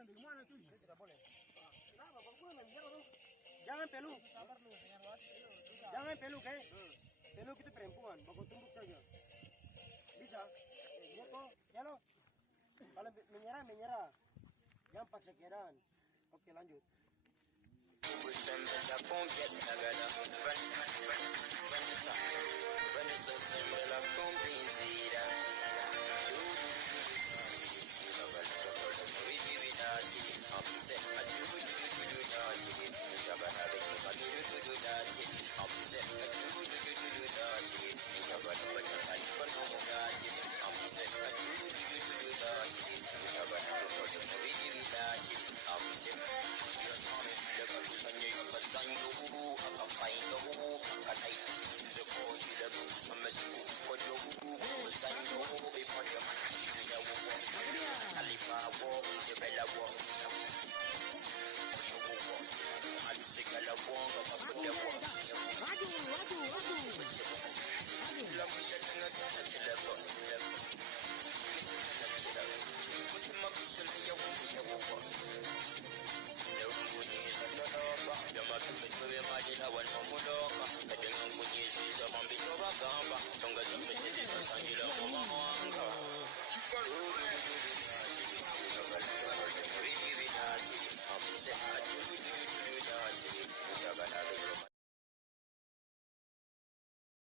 Jangan peluk. Jangan peluk, peluk itu perempuan, baku tumbuk saja. Bisa? Iya kok, ya lo. Kalau menyerah, menyerah. Jangan paksa keadaan. Oke, lanjut.